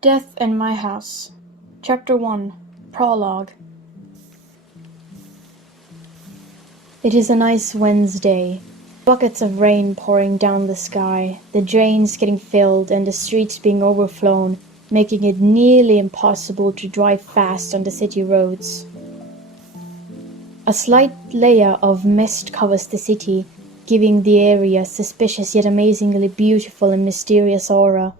Death in My House. Chapter 1. Prologue. It is a nice Wednesday. Buckets of rain pouring down the sky, the drains getting filled and the streets being overflown, making it nearly impossible to drive fast on the city roads. A slight layer of mist covers the city, giving the area a suspicious yet amazingly beautiful and mysterious aura.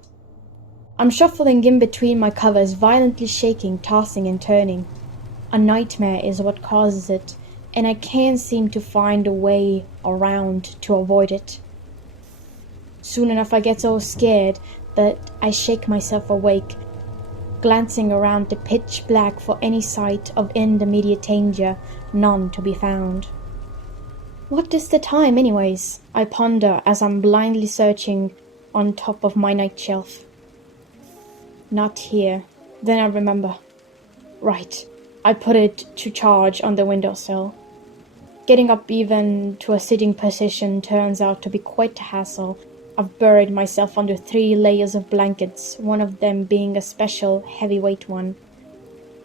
I'm shuffling in between my covers, violently shaking, tossing and turning. A nightmare is what causes it, and I can't seem to find a way around to avoid it. Soon enough I get so scared that I shake myself awake, glancing around the pitch black for any sight of immediate danger, none to be found. What is the time anyways? I ponder as I'm blindly searching on top of my night shelf. Not here. Then I remember. Right, I put it to charge on the windowsill. Getting up even to a sitting position turns out to be quite a hassle. I've buried myself under 3 layers of blankets, one of them being a special heavyweight one.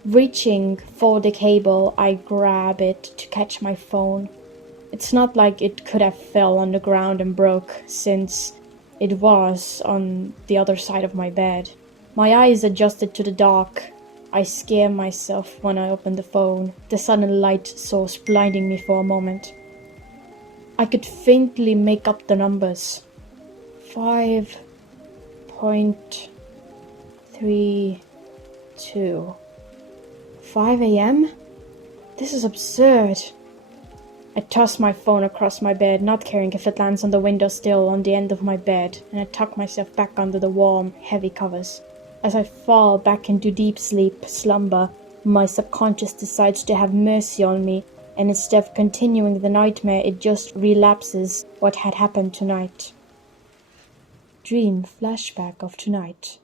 Reaching for the cable, I grab it to catch my phone. It's not like it could have fell on the ground and broke, since it was on the other side of my bed. My eyes adjusted to the dark. I scare myself when I open the phone, the sudden light source blinding me for a moment. I could faintly make up the numbers. 5.32. 5 a.m.? This is absurd. I toss my phone across my bed, not caring if it lands on the windowsill on the end of my bed, and I tuck myself back under the warm, heavy covers. As I fall back into deep slumber, my subconscious decides to have mercy on me, and instead of continuing the nightmare, it just relapses what had happened tonight. Dream flashback of tonight.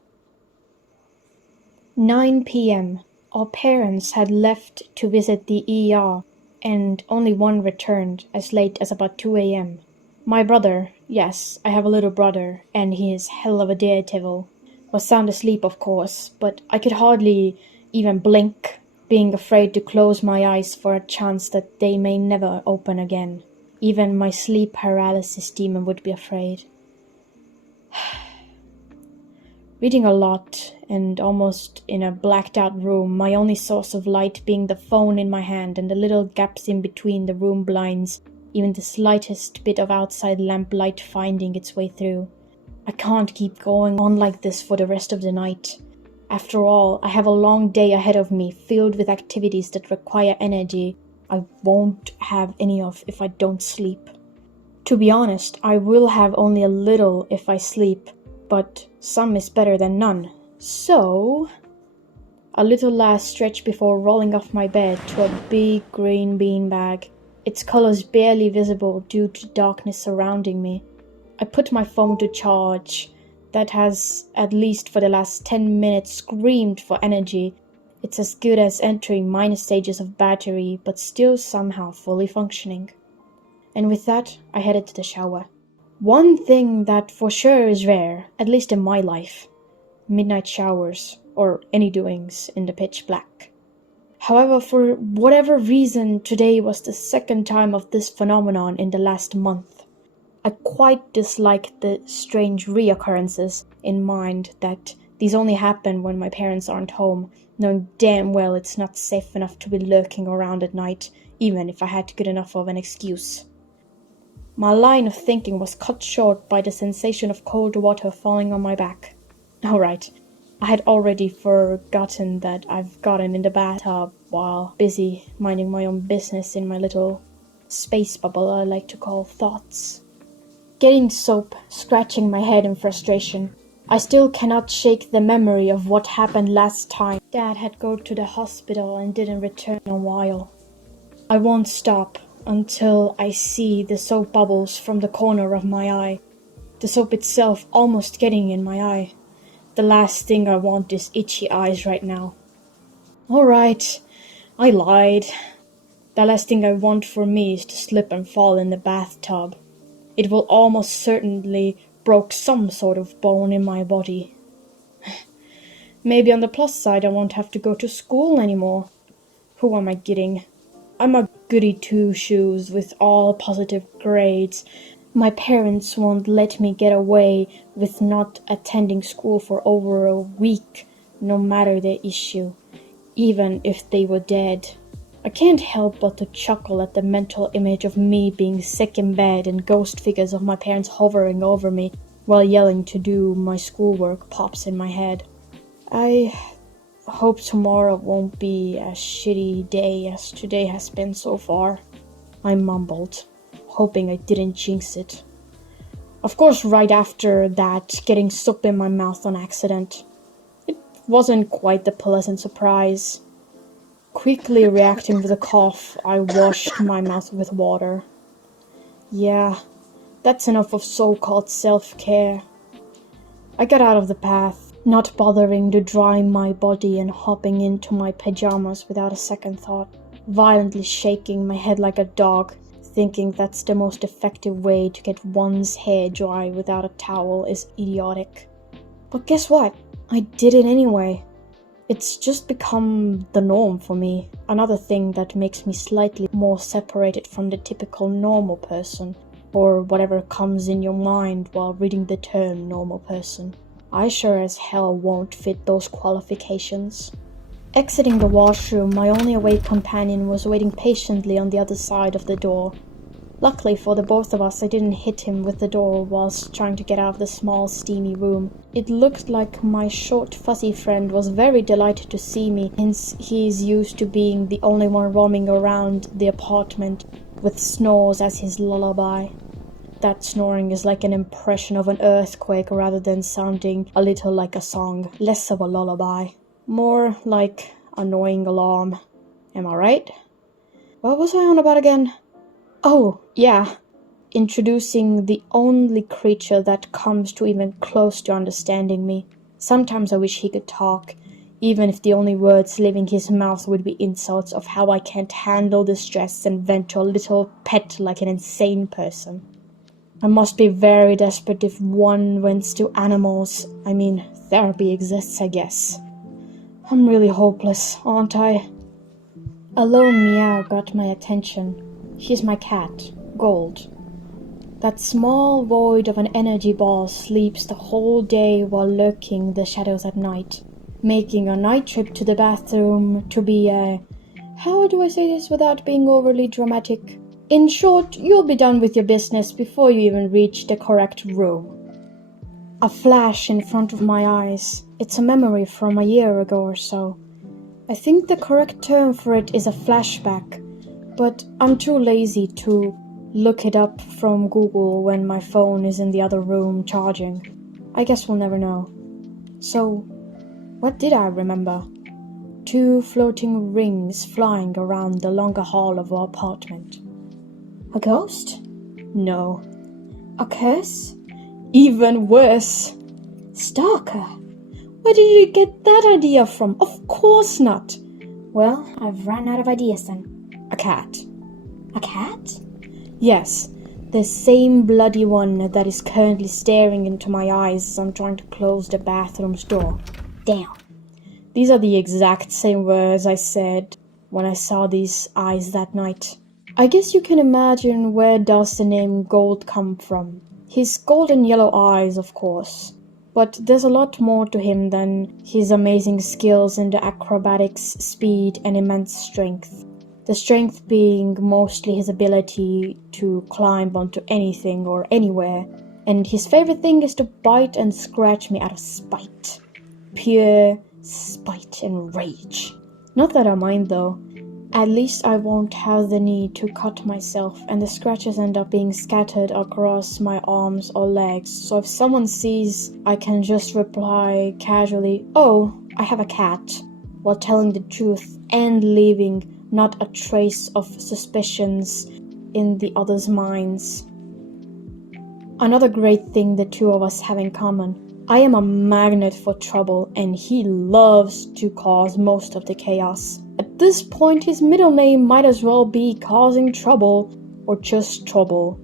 9 p.m. Our parents had left to visit the ER, and only one returned as late as about 2 a.m. My brother, yes, I have a little brother, and he is hell of a daredevil, was sound asleep, of course, but I could hardly even blink, being afraid to close my eyes for a chance that they may never open again. Even my sleep paralysis demon would be afraid. Reading a lot, and almost in a blacked-out room, my only source of light being the phone in my hand and the little gaps in between the room blinds, even the slightest bit of outside lamplight finding its way through. I can't keep going on like this for the rest of the night. After all, I have a long day ahead of me, filled with activities that require energy I won't have any of if I don't sleep. To be honest, I will have only a little if I sleep, but some is better than none. So, a little last stretch before rolling off my bed to a big green beanbag, its colors barely visible due to darkness surrounding me. I put my phone to charge. That has, at least for the last 10 minutes, screamed for energy. It's as good as entering minor stages of battery, but still somehow fully functioning. And with that, I headed to the shower. One thing that for sure is rare, at least in my life: midnight showers, or any doings in the pitch black. However, for whatever reason, today was the second time of this phenomenon in the last month. I quite dislike the strange reoccurrences in mind that these only happen when my parents aren't home, knowing damn well it's not safe enough to be lurking around at night, even if I had good enough of an excuse. My line of thinking was cut short by the sensation of cold water falling on my back. Alright, I had already forgotten that I've gotten in the bathtub while busy minding my own business in my little space bubble I like to call thoughts. Getting soap, scratching my head in frustration. I still cannot shake the memory of what happened last time Dad had gone to the hospital and didn't return in a while. I won't stop until I see the soap bubbles from the corner of my eye. The soap itself almost getting in my eye. The last thing I want is itchy eyes right now. Alright, I lied. The last thing I want for me is to slip and fall in the bathtub. It will almost certainly broke some sort of bone in my body. Maybe on the plus side I won't have to go to school anymore. Who am I kidding? I'm a goody two-shoes with all positive grades. My parents won't let me get away with not attending school for over a week, no matter the issue, even if they were dead. I can't help but to chuckle at the mental image of me being sick in bed and ghost figures of my parents hovering over me while yelling to do my schoolwork pops in my head. I hope tomorrow won't be as shitty day as today has been so far, I mumbled, hoping I didn't jinx it. Of course, right after that, getting soup in my mouth on accident. It wasn't quite the pleasant surprise. Quickly reacting with a cough, I washed my mouth with water. Yeah, that's enough of so-called self-care. I got out of the path, not bothering to dry my body and hopping into my pajamas without a second thought, violently shaking my head like a dog, thinking that's the most effective way to get one's hair dry without a towel is idiotic. But guess what? I did it anyway. It's just become the norm for me, another thing that makes me slightly more separated from the typical normal person, or whatever comes in your mind while reading the term normal person. I sure as hell won't fit those qualifications. Exiting the washroom, my only awake companion was waiting patiently on the other side of the door. Luckily for the both of us, I didn't hit him with the door whilst trying to get out of the small, steamy room. It looked like my short, fuzzy friend was very delighted to see me, since he's used to being the only one roaming around the apartment with snores as his lullaby. That snoring is like an impression of an earthquake rather than sounding a little like a song, less of a lullaby. More like annoying alarm. Am I right? What was I on about again? Oh, yeah. Introducing the only creature that comes to even close to understanding me. Sometimes I wish he could talk, even if the only words leaving his mouth would be insults of how I can't handle the stress and vent to a little pet like an insane person. I must be very desperate if one went to animals. I mean, therapy exists, I guess. I'm really hopeless, aren't I? A low meow got my attention. She's my cat, Gold. That small void of an energy ball sleeps the whole day while lurking in the shadows at night, making a night trip to the bathroom to be a... How do I say this without being overly dramatic? In short, you'll be done with your business before you even reach the correct room. A flash in front of my eyes. It's a memory from a year ago or so. I think the correct term for it is a flashback, but I'm too lazy to look it up from Google when my phone is in the other room charging. I guess we'll never know. So, what did I remember? 2 floating rings flying around the longer hall of our apartment. A ghost? No. A curse? Even worse. Stalker? Where did you get that idea from? Of course not. Well, I've run out of ideas then. A cat. A cat? Yes, the same bloody one that is currently staring into my eyes as I'm trying to close the bathroom's door. Damn. These are the exact same words I said when I saw these eyes that night. I guess you can imagine where does the name Gold come from. His golden yellow eyes, of course. But there's a lot more to him than his amazing skills in the acrobatics, speed, and immense strength. The strength being mostly his ability to climb onto anything or anywhere, and his favorite thing is to bite and scratch me out of spite. Pure spite and rage. Not that I mind though. At least I won't have the need to cut myself, and the scratches end up being scattered across my arms or legs, so if someone sees, I can just reply casually, "Oh, I have a cat," while telling the truth and leaving not a trace of suspicions in the others' minds. Another great thing the two of us have in common. I am a magnet for trouble, and he loves to cause most of the chaos. At this point, his middle name might as well be Causing Trouble, or just Trouble.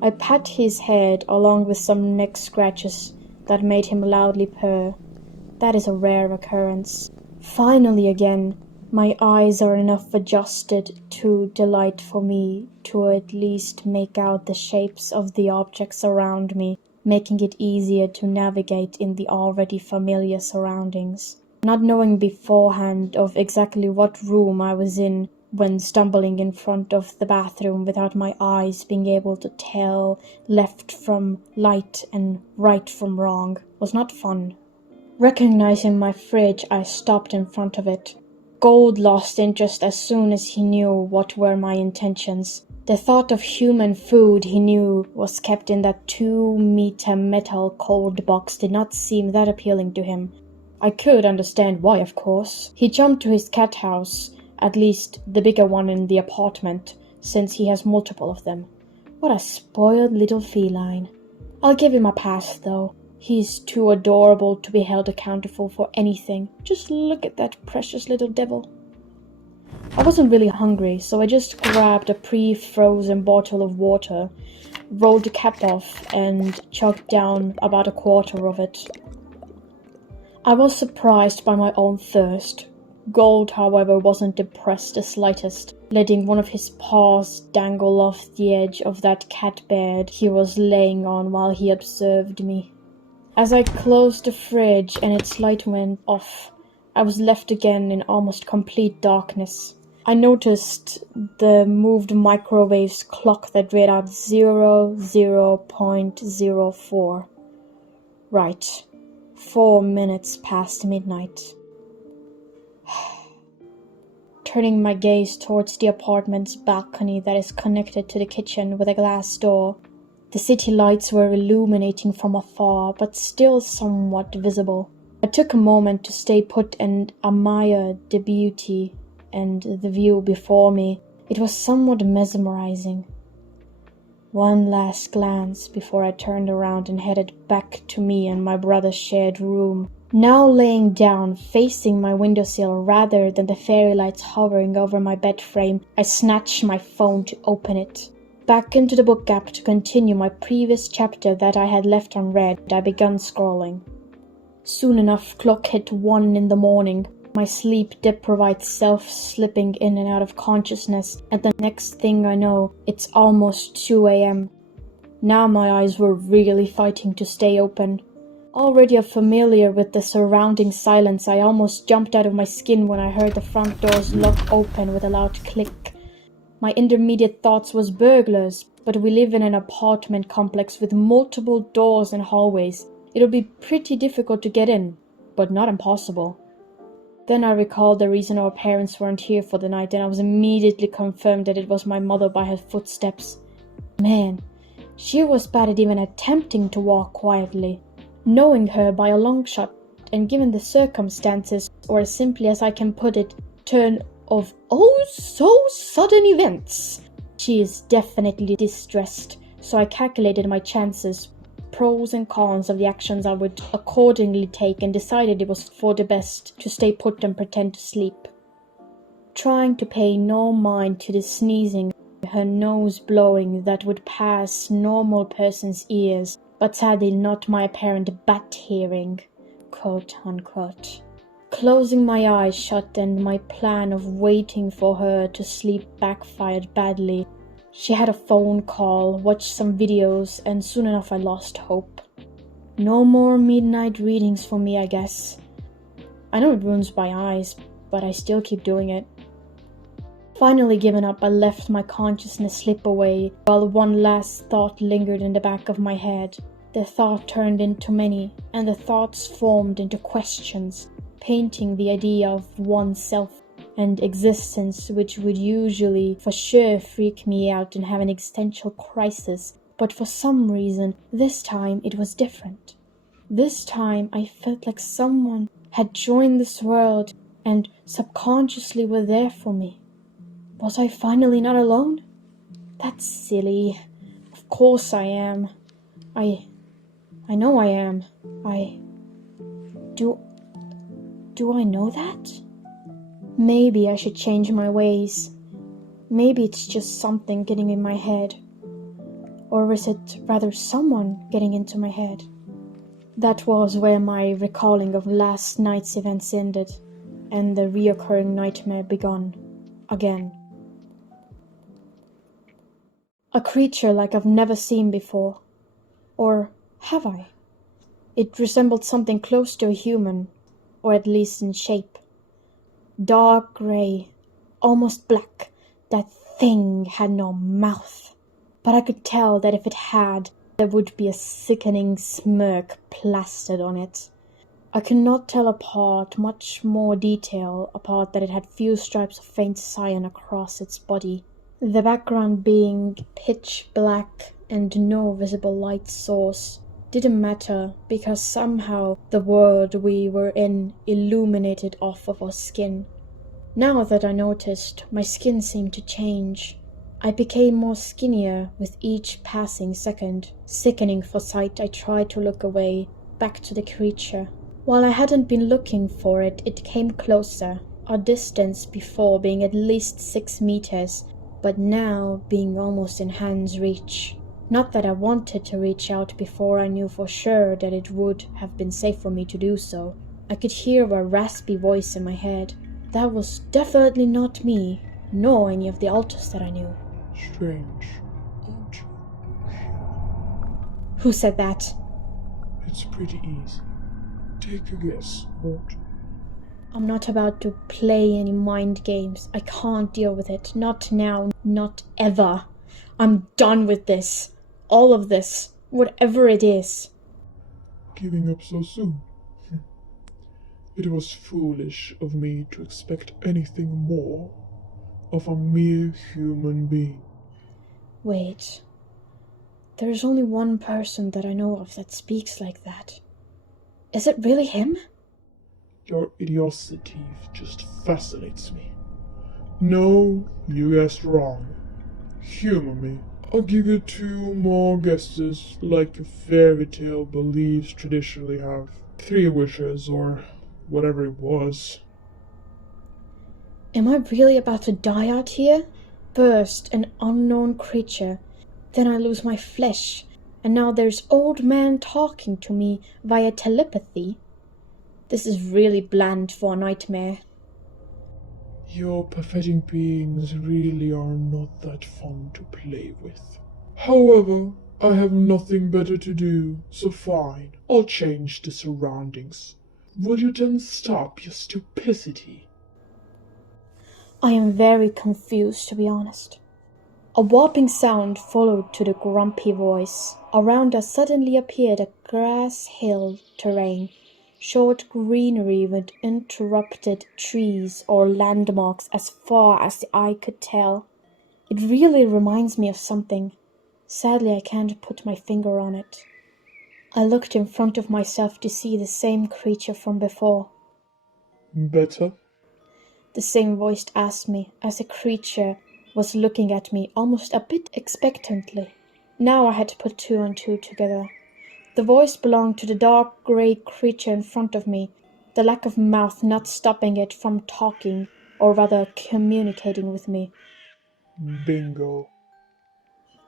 I pat his head along with some neck scratches that made him loudly purr. That is a rare occurrence. Finally again, my eyes are enough adjusted to the light for me to at least make out the shapes of the objects around me, making it easier to navigate in the already familiar surroundings. Not knowing beforehand of exactly what room I was in when stumbling in front of the bathroom without my eyes being able to tell left from light and right from wrong was not fun. Recognizing my fridge, I stopped in front of it. Gold lost interest as soon as he knew what were my intentions. The thought of human food he knew was kept in that 2-meter metal cold box did not seem that appealing to him. I could understand why, of course. He jumped to his cat house, at least the bigger one in the apartment, since he has multiple of them. What a spoiled little feline. I'll give him a pass, though. He's too adorable to be held accountable for anything. Just look at that precious little devil. I wasn't really hungry, so I just grabbed a pre-frozen bottle of water, rolled the cap off, and chugged down about a quarter of it. I was surprised by my own thirst. Gold, however, wasn't impressed the slightest, letting one of his paws dangle off the edge of that cat bed he was laying on while he observed me. As I closed the fridge and its light went off, I was left again in almost complete darkness. I noticed the moved microwave's clock that read out 00.04. Right, 4 minutes past midnight. Turning my gaze towards the apartment's balcony that is connected to the kitchen with a glass door, the city lights were illuminating from afar, but still somewhat visible. I took a moment to stay put and admire the beauty and the view before me. It was somewhat mesmerizing. One last glance before I turned around and headed back to me and my brother's shared room. Now laying down, facing my windowsill rather than the fairy lights hovering over my bed frame, I snatched my phone to open it. Back into the book app to continue my previous chapter that I had left unread, I began scrolling. Soon enough, clock hit 1 in the morning, my sleep-deprived self slipping in and out of consciousness, and the next thing I know, it's almost 2 a.m. Now my eyes were really fighting to stay open. Already familiar with the surrounding silence, I almost jumped out of my skin when I heard the front doors lock open with a loud click. My intermediate thoughts was burglars, but we live in an apartment complex with multiple doors and hallways. It'll be pretty difficult to get in, but not impossible. Then I recalled the reason our parents weren't here for the night, and I was immediately confirmed that it was my mother by her footsteps. Man, she was bad at even attempting to walk quietly. Knowing her by a long shot, and given the circumstances, or as simply as I can put it, turn of oh so sudden events, she is definitely distressed, so I calculated my chances, pros and cons of the actions I would accordingly take, and decided it was for the best to stay put and pretend to sleep. Trying to pay no mind to the sneezing, her nose blowing that would pass normal person's ears, but sadly not my apparent bat hearing, quote unquote. Closing my eyes shut and my plan of waiting for her to sleep backfired badly. She had a phone call, watched some videos, and soon enough I lost hope. No more midnight readings for me, I guess. I know it ruins my eyes, but I still keep doing it. Finally given up, I left my consciousness slip away, while one last thought lingered in the back of my head. The thought turned into many, and the thoughts formed into questions, painting the idea of oneself and existence, which would usually for sure freak me out and have an existential crisis. But for some reason, this time it was different. This time I felt like someone had joined this world and subconsciously were there for me. Was I finally not alone? That's silly. Of course I am. I know I am. Do I know that? Maybe I should change my ways. Maybe it's just something getting in my head. Or is it rather someone getting into my head? That was where my recalling of last night's events ended, and the reoccurring nightmare began again. A creature like I've never seen before. Or have I? It resembled something close to a human, or at least in shape. Dark grey, almost black. That thing had no mouth, but I could tell that if it had, there would be a sickening smirk plastered on it. I could not tell much more detail apart that it had few stripes of faint cyan across its body, the background being pitch black and no visible light source. Didn't matter, because somehow the world we were in illuminated off of our skin. Now that I noticed, my skin seemed to change. I became more skinnier with each passing second. Sickening for sight, I tried to look away, back to the creature. While I hadn't been looking for it, it came closer, our distance before being at least 6 meters, but now being almost in hand's reach. Not that I wanted to reach out before I knew for sure that it would have been safe for me to do so. I could hear a raspy voice in my head. That was definitely not me, nor any of the alters that I knew. Strange, aren't you? Who said that? It's pretty easy. Take a guess, won't you? I'm not about to play any mind games. I can't deal with it. Not now, not ever. I'm done with this. All of this. Whatever it is. Giving up so soon? It was foolish of me to expect anything more of a mere human being. Wait. There's only one person that I know of that speaks like that. Is it really him? Your idiocy just fascinates me. No, you guessed wrong. Humor me. I'll give you 2 more guesses, like a fairy tale beliefs traditionally have. 3 wishes, or whatever it was. Am I really about to die out here? First, an unknown creature. Then I lose my flesh. And now there's old man talking to me via telepathy. This is really bland for a nightmare. Your pathetic beings really are not that fun to play with. However, I have nothing better to do, so fine, I'll change the surroundings. Will you then stop your stupidity? I am very confused, to be honest. A warping sound followed to the grumpy voice. Around us suddenly appeared a grass-hill terrain, short greenery with interrupted trees or landmarks as far as the eye could tell. It really reminds me of something. Sadly, I can't put my finger on it. I looked in front of myself to see the same creature from before. Better? The same voice asked me, as the creature was looking at me almost a bit expectantly. Now I had to put 2 and 2 together. The voice belonged to the dark grey creature in front of me, the lack of mouth not stopping it from talking, or rather communicating with me. Bingo.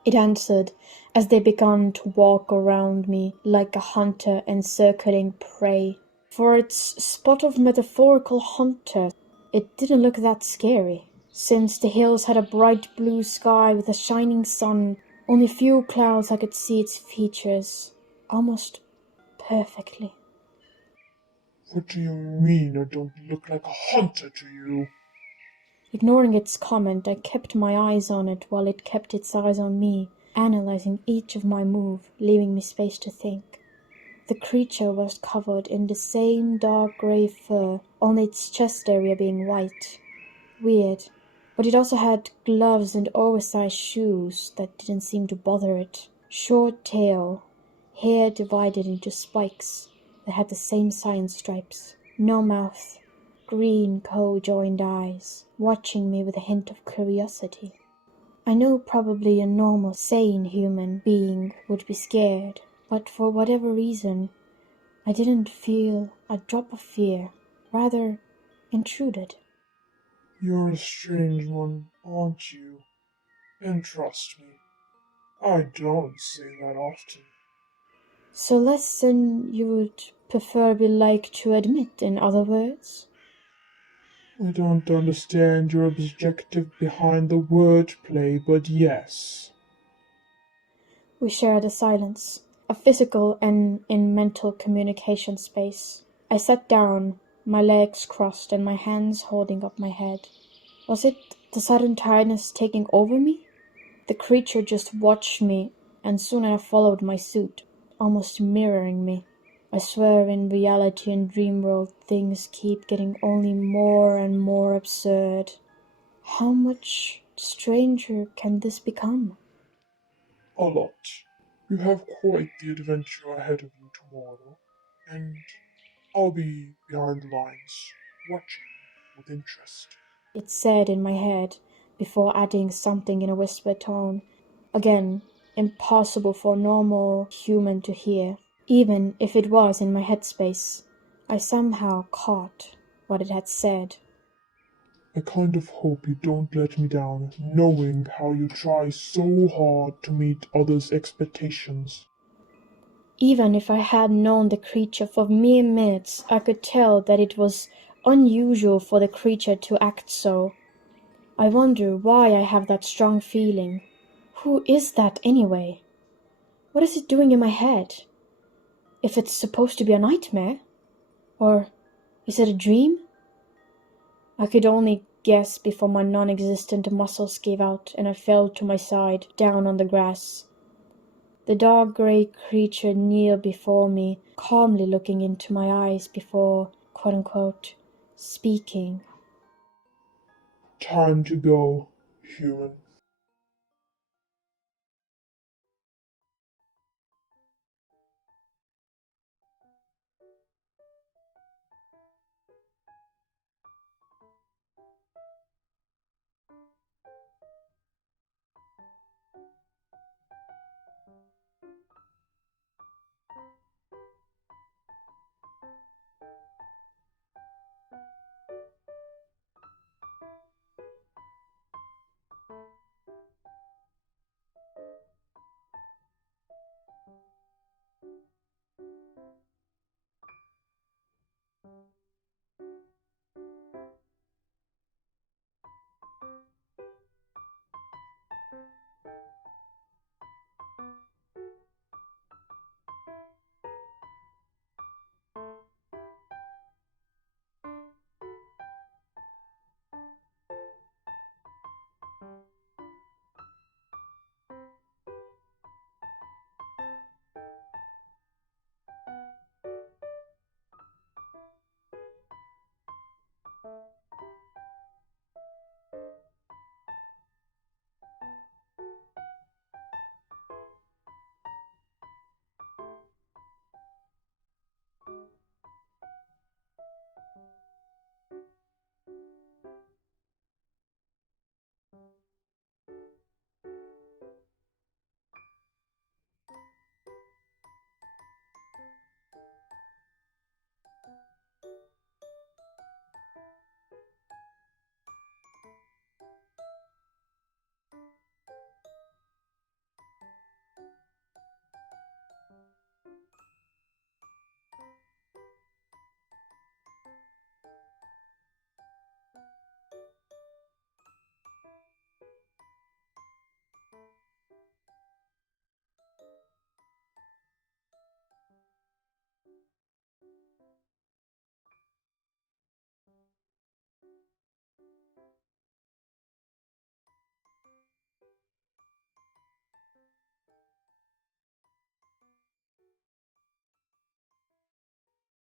It answered, as they began to walk around me like a hunter encircling prey. For its spot of metaphorical hunter, it didn't look that scary, since the hills had a bright blue sky with a shining sun. Only few clouds I could see its features, almost perfectly. What do you mean I don't look like a hunter to you? Ignoring its comment, I kept my eyes on it while it kept its eyes on me, analyzing each of my move, leaving me space to think. The creature was covered in the same dark grey fur, only its chest area being white. Weird. But it also had gloves and oversized shoes that didn't seem to bother it. Short tail, hair divided into spikes that had the same cyan stripes. No mouth. Green co-joined eyes, watching me with a hint of curiosity. I know probably a normal, sane human being would be scared, but for whatever reason, I didn't feel a drop of fear, rather intruded. You're a strange one, aren't you? And trust me, I don't say that often. So less than you would preferably like to admit, in other words? I don't understand your objective behind the wordplay, but yes. We shared a silence, a physical and in mental communication space. I sat down, my legs crossed and my hands holding up my head. Was it the sudden tiredness taking over me? The creature just watched me, and soon I followed my suit, almost mirroring me. I swear in reality and dream world things keep getting only more and more absurd. How much stranger can this become? A lot. You have quite the adventure ahead of you tomorrow, and I'll be behind the lines, watching with interest. It said in my head, before adding something in a whispered tone. Again, impossible for a normal human to hear. Even if it was in my headspace, I somehow caught what it had said. I kind of hope you don't let me down, knowing how you try so hard to meet others' expectations. Even if I had known the creature for mere minutes, I could tell that it was unusual for the creature to act so. I wonder why I have that strong feeling. Who is that anyway? What is it doing in my head? If it's supposed to be a nightmare? Or is it a dream? I could only guess before my non-existent muscles gave out and I fell to my side, down on the grass. The dark grey creature kneeled before me, calmly looking into my eyes before, quote-unquote, speaking. Time to go, human.